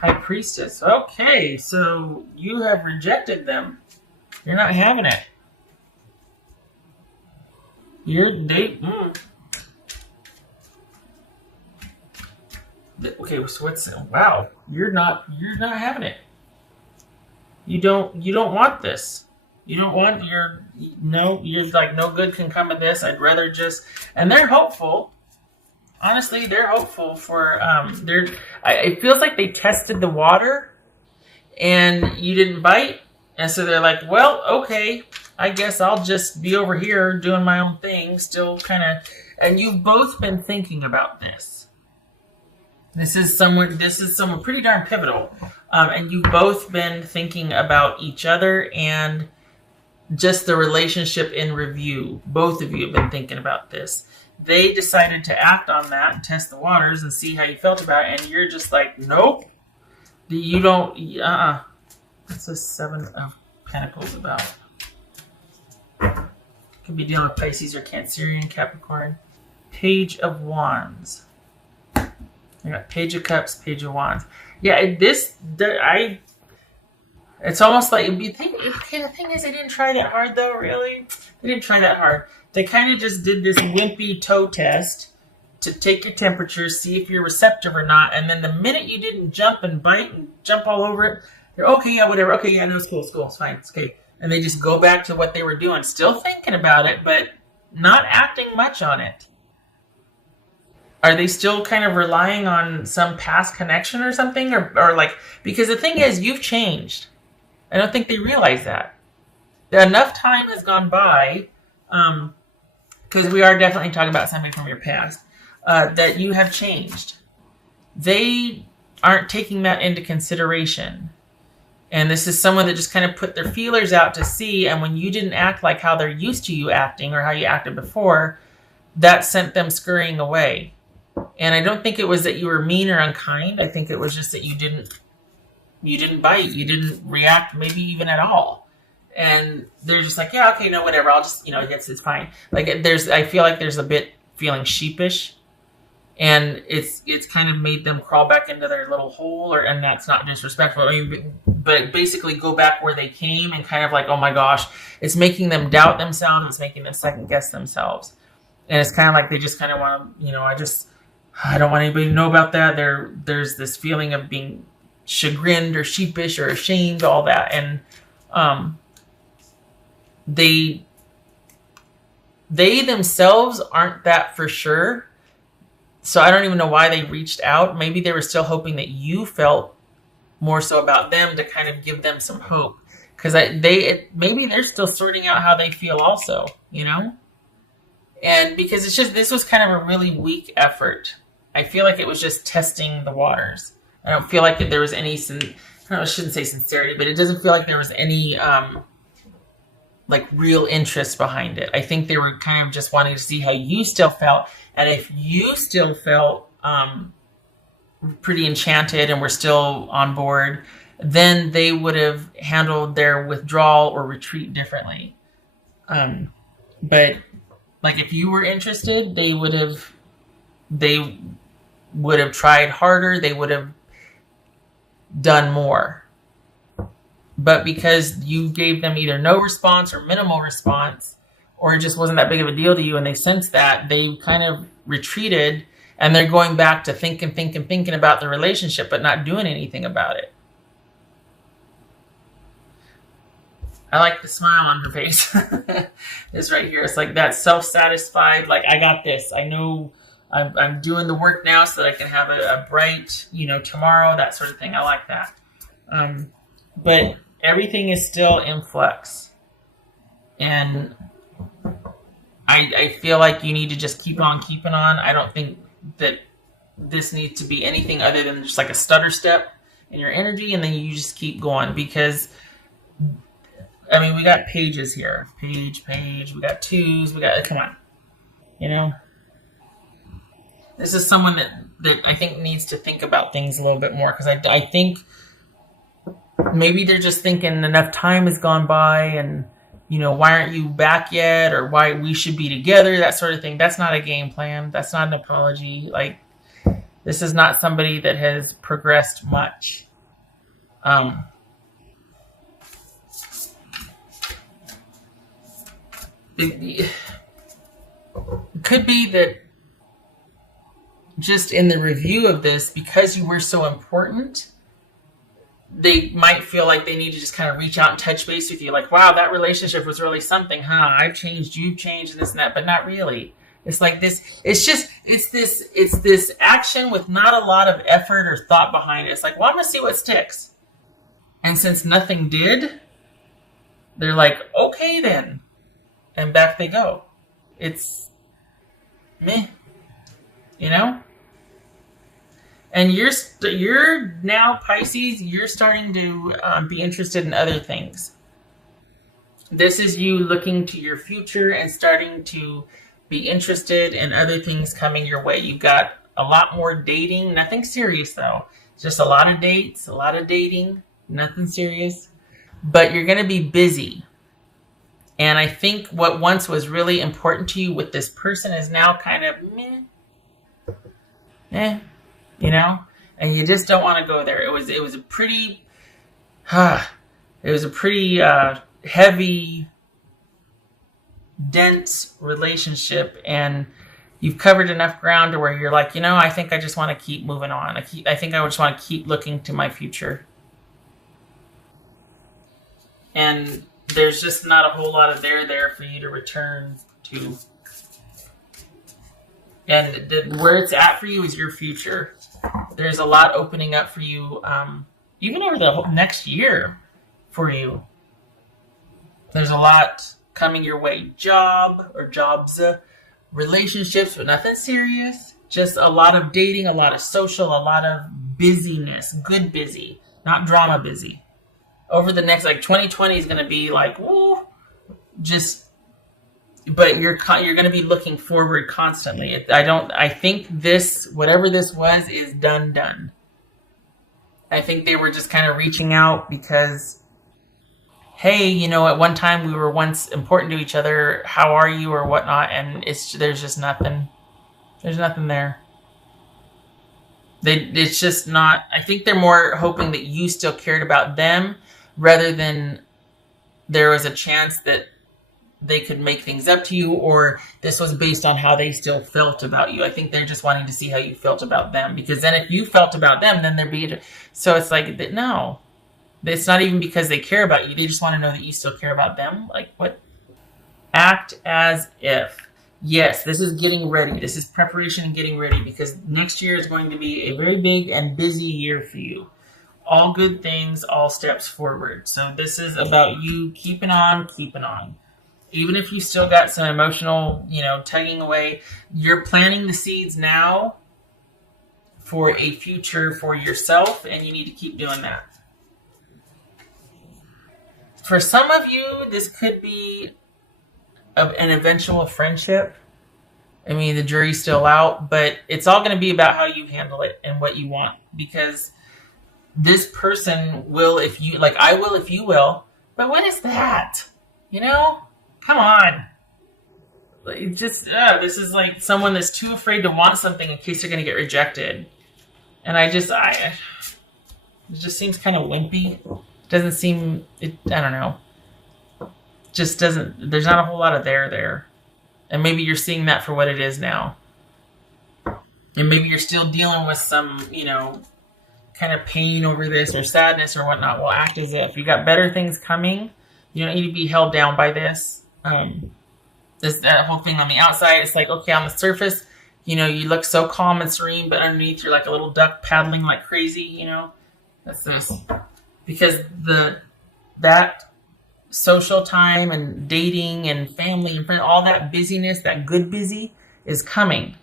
High Priestess. Okay, so you have rejected them. You're not having it. Okay, so what's wow? You're not having it. You don't want this. You don't want you're like, no good can come of this. I'd rather just, and they're hopeful. Honestly, they're hopeful for it feels like they tested the water and you didn't bite. And so they're like, well, okay, I guess I'll just be over here doing my own thing, still kind of. And you've both been thinking about this. This is someone pretty darn pivotal. And you've both been thinking about each other and just the relationship in review. Both of you have been thinking about this. They decided to act on that and test the waters and see how you felt about it. And you're just like, nope. You don't, What's the Seven of Pentacles about? Could be dealing with Pisces or Cancerian, Capricorn. Page of Wands. I got Page of Cups, Page of Wands. Yeah, it's almost like, okay, the thing is, they didn't try that hard though, really. They didn't try that hard. They kind of just did this wimpy toe test to take your temperature, see if you're receptive or not, and then the minute you didn't jump and bite and jump all over it, you're okay, yeah, whatever, okay, yeah, no, it's cool, it's fine, it's okay. And they just go back to what they were doing, still thinking about it, but not acting much on it. Are they still kind of relying on some past connection or something? Or like, because the thing is, you've changed. I don't think they realize that. Enough time has gone by, because we are definitely talking about something from your past, that you have changed. They aren't taking that into consideration. And this is someone that just kind of put their feelers out to see, and when you didn't act like how they're used to you acting or how you acted before, that sent them scurrying away. And I don't think it was that you were mean or unkind. I think it was just that you didn't bite. You didn't react maybe even at all. And they're just like, yeah, okay, no, whatever. I'll just, it's fine. Like I feel like there's a bit feeling sheepish, and it's kind of made them crawl back into their little hole, and that's not disrespectful. I mean, but basically go back where they came and kind of like, oh my gosh, it's making them doubt themselves. It's making them second guess themselves. And it's kind of like they just kind of want to, I don't want anybody to know about that. There's this feeling of being chagrined or sheepish or ashamed, all that. And they themselves aren't that for sure. So I don't even know why they reached out. Maybe they were still hoping that you felt more so about them to kind of give them some hope. Because maybe they're still sorting out how they feel also, And because this was kind of a really weak effort. I feel like it was just testing the waters. I don't feel like there was any, I shouldn't say sincerity, but it doesn't feel like there was any like real interest behind it. I think they were kind of just wanting to see how you still felt. And if you still felt pretty enchanted and were still on board, then they would have handled their withdrawal or retreat differently. But like if you were interested, they would have tried harder. They would have done more. But because you gave them either no response or minimal response, or it just wasn't that big of a deal to you, and they sensed that, they kind of retreated, and they're going back to thinking about the relationship, but not doing anything about it. I like the smile on her face. This right here, it's like that self-satisfied, like, I got this. I know I'm doing the work now so that I can have a bright, tomorrow, that sort of thing. I like that. But everything is still in flux. And I feel like you need to just keep on keeping on. I don't think that this needs to be anything other than just like a stutter step in your energy, and then you just keep going. Because, I mean, we got pages here. Page, we got twos, come on. This is someone that I think needs to think about things a little bit more, because I think maybe they're just thinking enough time has gone by, and why aren't you back yet, or why we should be together, that sort of thing. That's not a game plan. That's not an apology. Like, this is not somebody that has progressed much. Um, it could be that just in the review of this, because you were so important, they might feel like they need to just kind of reach out and touch base with you. Like, wow, that relationship was really something, huh? I've changed, you've changed, and this and that, but not really. It's like this, it's this action with not a lot of effort or thought behind it. It's like, well, I'm going to see what sticks. And since nothing did, they're like, okay then. And back they go. It's meh, you know? And you're now, Pisces, you're starting to be interested in other things. This is you looking to your future and starting to be interested in other things coming your way. You've got a lot more dating, nothing serious though. Just a lot of dates, a lot of dating, nothing serious. But you're going to be busy. And I think what once was really important to you with this person is now kind of meh, you know? And you just don't want to go there. It was a pretty, heavy, dense relationship, and you've covered enough ground to where you're like, I think I just want to keep moving on. I think I just want to keep looking to my future. And there's just not a whole lot of there for you to return to. And where it's at for you is your future. There's a lot opening up for you, even over the whole next year for you. There's a lot coming your way. Jobs, relationships, but nothing serious. Just a lot of dating, a lot of social, a lot of busyness. Good busy, not drama busy. Over the next, 2020 is going to be like, woo, but you're going to be looking forward constantly. I think this, whatever this was, is done. I think they were just kind of reaching out because, hey, at one time we were once important to each other. How are you or whatnot? And there's just nothing. There's nothing there. It's just not. I think they're more hoping that you still cared about them rather than there was a chance that they could make things up to you, or this was based on how they still felt about you. I think they're just wanting to see how you felt about them, because then if you felt about them, then there'd be... So it's like, no. It's not even because they care about you. They just want to know that you still care about them. Like, what? Act as if. Yes, this is getting ready. This is preparation and getting ready, because next year is going to be a very big and busy year for you. All good things, all steps forward. So this is about you keeping on. Even if you still got some emotional, tugging away, you're planting the seeds now for a future for yourself, and you need to keep doing that. For some of you, this could be an eventual friendship. I mean, the jury's still out, but it's all going to be about how you handle it and what you want, because this person will if you, I will if you will, but what is that? Come on. This is like someone that's too afraid to want something in case they're going to get rejected. And it just seems kind of wimpy. Doesn't seem, I don't know. Just doesn't, there's not a whole lot of there. And maybe you're seeing that for what it is now. And maybe you're still dealing with some, kind of pain over this or sadness or whatnot. Well, act as if. You got better things coming. You don't need to be held down by this. That whole thing on the outside, it's like, okay, on the surface, you look so calm and serene, but underneath you're like a little duck paddling like crazy, That's this. Because that social time and dating and family and friends, all that busyness, that good busy is coming.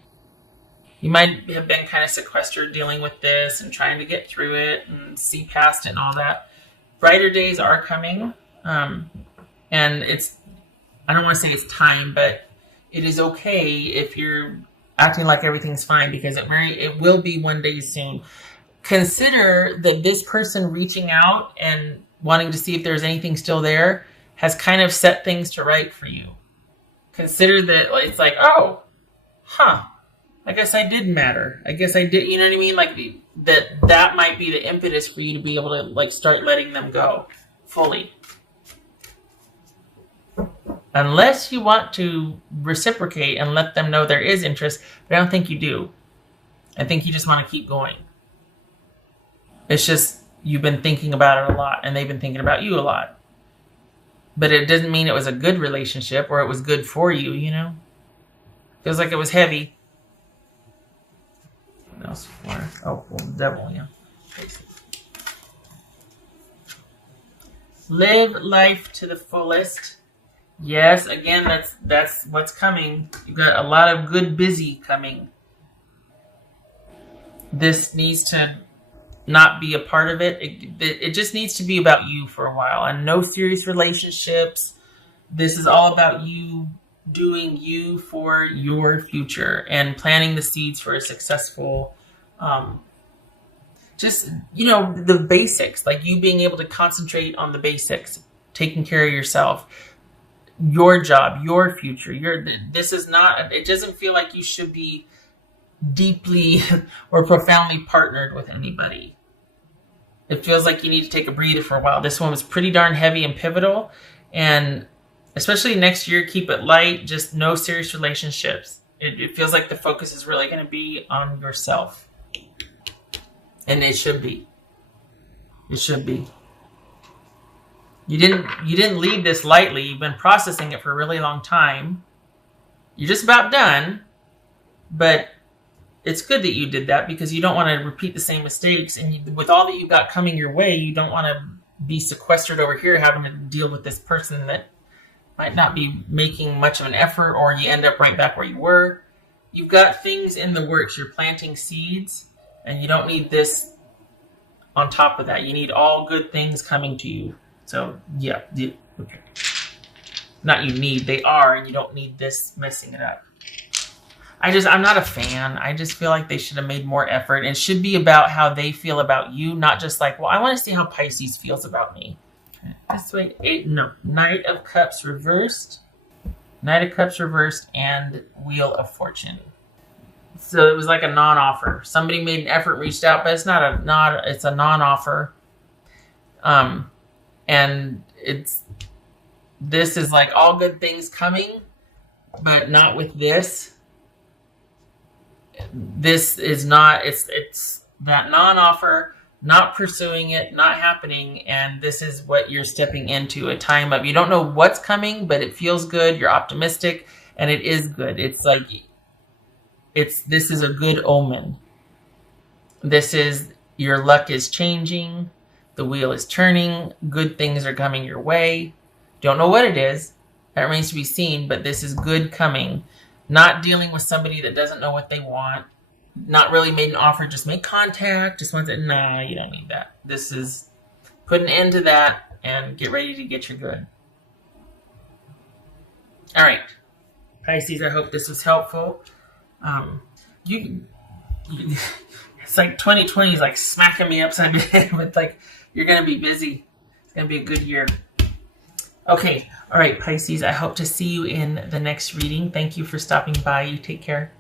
You might have been kind of sequestered dealing with this and trying to get through it and see past it and all that. Brighter days are coming. And I don't want to say it's time, but it is okay if you're acting like everything's fine, because it will be one day soon. Consider that this person reaching out and wanting to see if there's anything still there has kind of set things to right for you. Consider that it's like, I guess I did matter. I guess I did, you know what I mean? that might be the impetus for you to be able to like start letting them go fully. Unless you want to reciprocate and let them know there is interest, but I don't think you do. I think you just want to keep going. It's just you've been thinking about it a lot, and they've been thinking about you a lot. But it doesn't mean it was a good relationship or it was good for you, you know? Feels like it was heavy. What else for? Oh, well, the devil, yeah. Live life to the fullest. Yes, again, that's what's coming. You've got a lot of good busy coming. This needs to not be a part of it. It just needs to be about you for a while, and no serious relationships. This is all about you doing you for your future and planting the seeds for a successful, just, you know, the basics, like you being able to concentrate on the basics, taking care of yourself, your job, your future. This is not, it doesn't feel like you should be deeply or profoundly partnered with anybody. It feels like you need to take a breather for a while. This one was pretty darn heavy and pivotal, and especially next year, keep it light, just no serious relationships. It feels like the focus is really going to be on yourself. And it should be. It should be. You didn't leave this lightly. You've been processing it for a really long time. You're just about done. But it's good that you did that, because you don't want to repeat the same mistakes. And with all that you've got coming your way, you don't want to be sequestered over here having to deal with this person that might not be making much of an effort, or you end up right back where you were. You've got things in the works. You're planting seeds, and you don't need this on top of that. You need all good things coming to you. So, yeah. Okay. Not you need, they are, and you don't need this messing it up. I'm not a fan. I just feel like they should have made more effort. It should be about how they feel about you, not just like, well, I want to see how Pisces feels about me. This way, Knight of Cups reversed. Knight of Cups reversed and Wheel of Fortune. So it was like a non-offer. Somebody made an effort, reached out, but it's it's a non-offer. And this is like all good things coming, but not with this. This is not, it's that non-offer, not pursuing it, not happening, and this is what you're stepping into, a time of, you don't know what's coming, but it feels good, you're optimistic, and it is good. It's like, this is a good omen. This is, your luck is changing, the wheel is turning, good things are coming your way. Don't know what it is, that remains to be seen, but this is good coming. Not dealing with somebody that doesn't know what they want. Not really made an offer, just make contact. Just wants it. Nah, you don't need that. This is put an end to that and get ready to get your good. All right. Pisces, I hope this was helpful. It's like 2020 is like smacking me upside the head with like, you're going to be busy. It's going to be a good year. Okay. All right, Pisces, I hope to see you in the next reading. Thank you for stopping by. You take care.